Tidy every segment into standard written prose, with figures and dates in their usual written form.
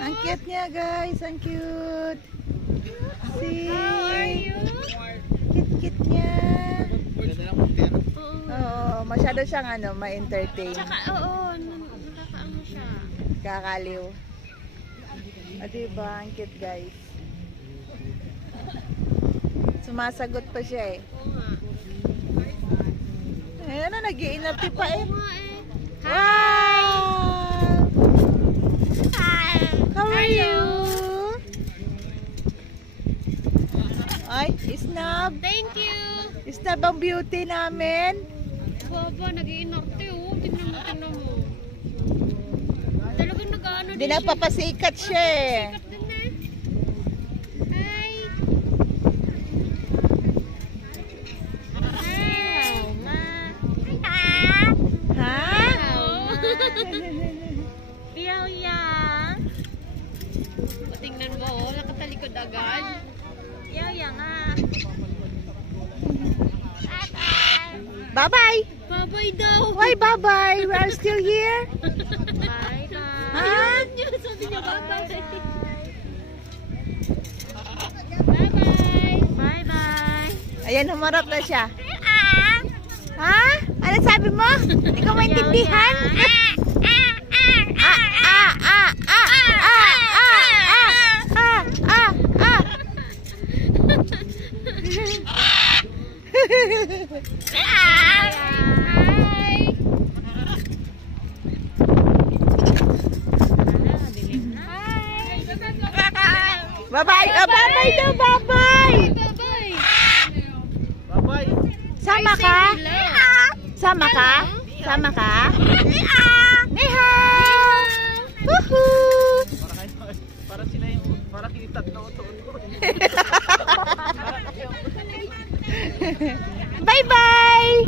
Ang cute niya, guys. Ang cute. See? How are you? Cute niya. Oo, masyado siyang ma-entertain. Tsaka, oo, nakakaano siya. Kakaliw. O, diba? Ang cute, guys. Sumasagot pa siya eh. Oo nga. Ayan na, nag-iinapti pa eh. Oo nga eh. Wow! Hi! How are you? Ay, Snap. Thank you! Snap ang beauty namin. Baba, nag-iinarte oh. Tingnan mo. Talagang nag-ano Hindi nagpapasikat siya eh. Sikat din eh. Hi! Hi! Ma! Ha? Piyaw yang! Tingnan mo oh, nakatalikod agad. Piyaw yang ah! Bye-bye. Bye-bye daw! Why bye-bye? We are still here. Bye-bye! Ha? Sabi niya bye-bye! Bye-bye! Bye-bye! Ayan, humarap na siya. Ha? Ano sabi mo? Hindi ko maintindihan. Bye-bye. Bye-bye daw, bye-bye. Bye-bye! Sama ka? Sama ka? Sama ka? Ni hao! Woohoo! Para sila yung parang tatlo to. Bye-bye!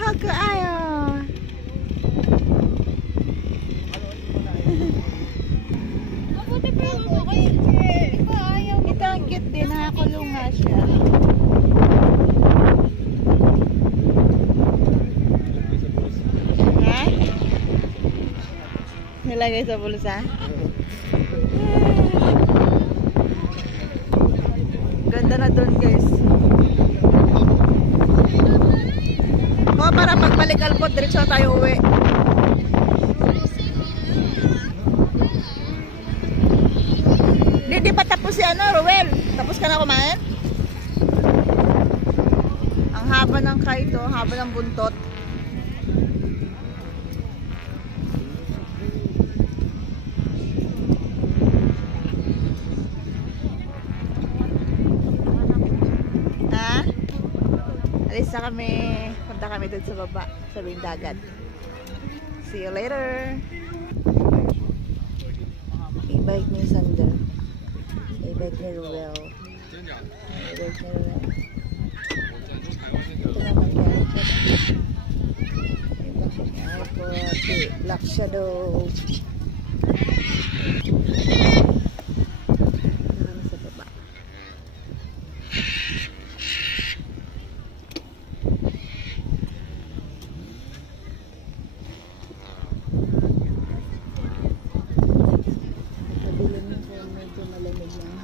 Hug ayo. Mabuti pa yung Ito ang cute din, nakakulong nga siya. Ha? Nilagay sa bulsa? Ganda na doon, guys. Mga para pagbalik Alpot, diretso tayo uwi. Di pa tapos si Ruel? Tapos ka na kumain? Ang haba ng kite, haba ng buntot. Ha? Alis na kami. Punta kami dun sa baba, sa dagat. See you later. I-bike ni Sander. I-bike ni Ruel. I-bike ni Ruel. Ito naman kaya. I-bike ni Airport. Si Black Shadow. Kami sa baba. Medyo malamig lang.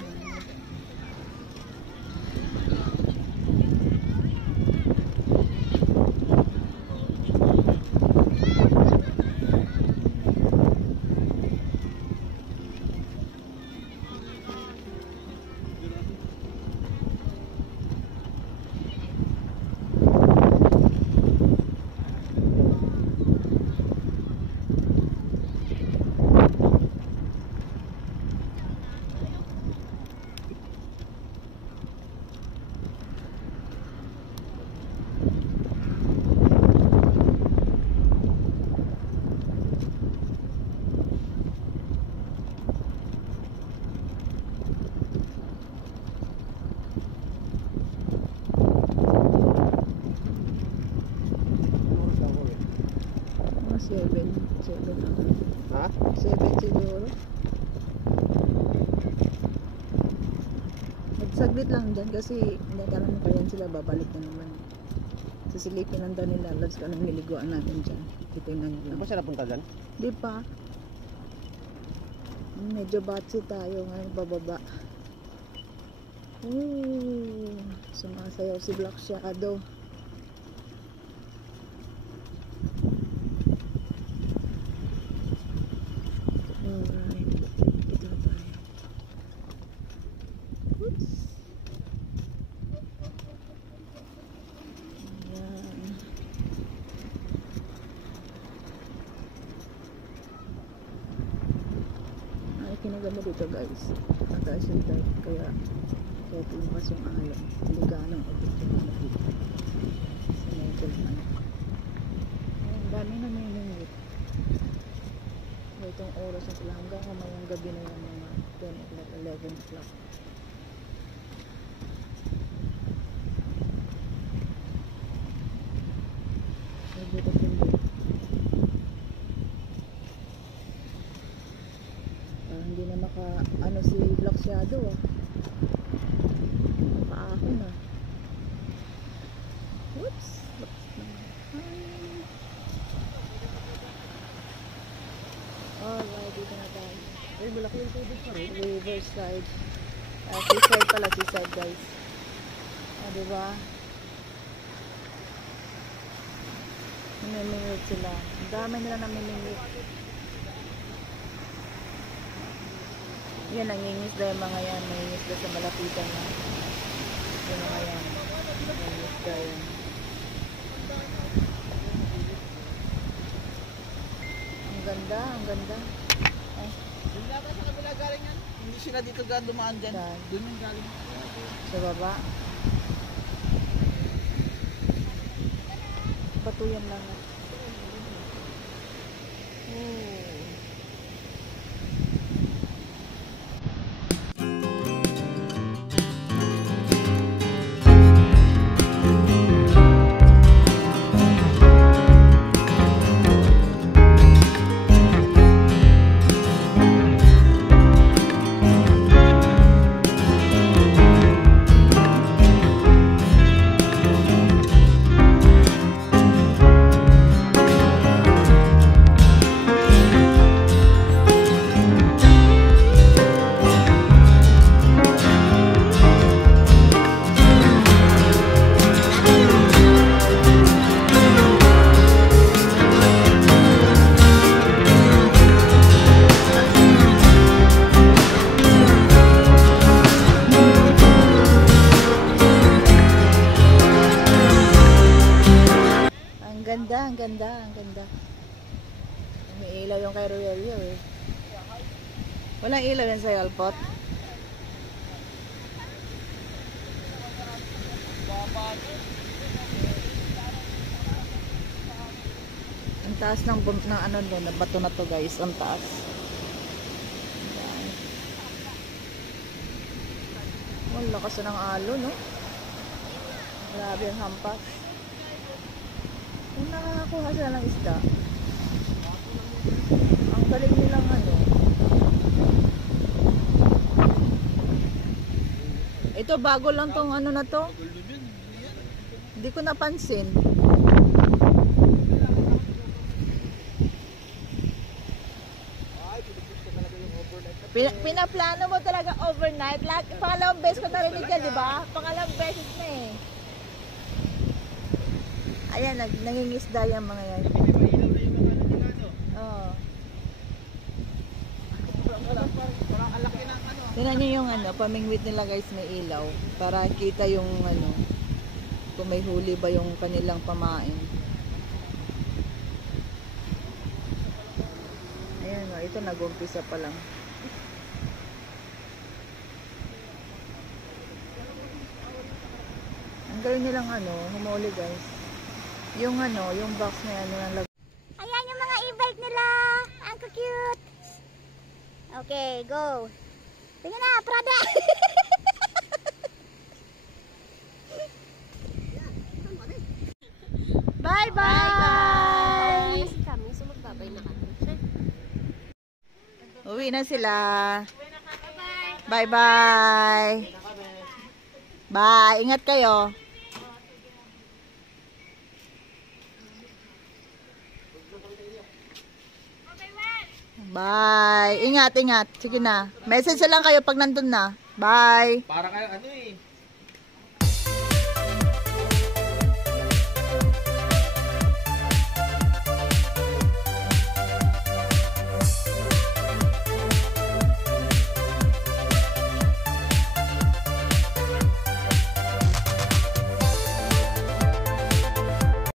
Saglit lang dyan kasi hindi alam mo pa yan sila, babalik na naman. Sisilipin lang daw nila, loves ka nang niliguan natin dyan. Titingnan nyo Di lang. ba siya napunta dyan? Di pa. Medyo batsi tayo ngayon bababa. Sumasayaw si Black Shadow. Alright. Ito na tayo. Oops. Ayan. Kinaganda dito guys, mataas yung tide kaya tumakas yung alon, liganang ulit yung ano dito sa medyo naman. Ang dami na may ningit itong oras na sila hanggang kamayang gabi na yung mga 10 o'clock, 11 o'clock. May buto pindi. Hindi na maka ano si Black Shadow paahon na. Whoops. Alright, dito na tayo. Eh, malaki yung tubig pa rin. Riverside. Seaside pala, seaside guys. Diba? Namimingwit sila. Ang dami nila namimingwit. Yan, nangingis daw yung mga yan. Nangingis daw sa malapitan na. Yung mga yan. Nangingis daw yan. Ang ganda, ang ganda. Ay, Hindi ba sa kabila galing yan? Hindi sila dito dumaan dyan. Saan? Doon yung galing. sa baba. Batuyan lang. Ang ganda. May ilaw yung kay Rogelio eh. Walang ilaw yan sa Yalpot. Ang taas ng ano doon, na bato na to guys, ang taas. Ayan. Ang lakas ng alon, no? Grabe ang hampas. Kung nakakakuha sila ng isda, ang galing nilang ano. Ito bago lang tong ano na to. Hindi ko napansin. Pinaplano mo talaga overnight. Pangalawang beses ko narinig yan, di ba? Pangalawang beses na eh. Ayan, nangingisda yung mga yan. Oo. Tingnan nyo yung ano, pamingwit nila guys, may ilaw. Para kita yung ano, kung may huli ba yung kanilang pamain. Ayan o, ito nag-umpisa pa lang. Ang galing nilang ano, humuli guys. Yung ano, yung box na yan, yung ayan yung mga e-bike nila. Ang cute. Okay, go. Tingnan na, Prada. Bye-bye. Kasi kami, so magbabay na kami. Uwi na sila. Bye-bye. Bye. Ingat kayo. Bye. Ingat, ingat. Sige na. Message lang kayo pag nandun na. Bye. Para kayo ano eh.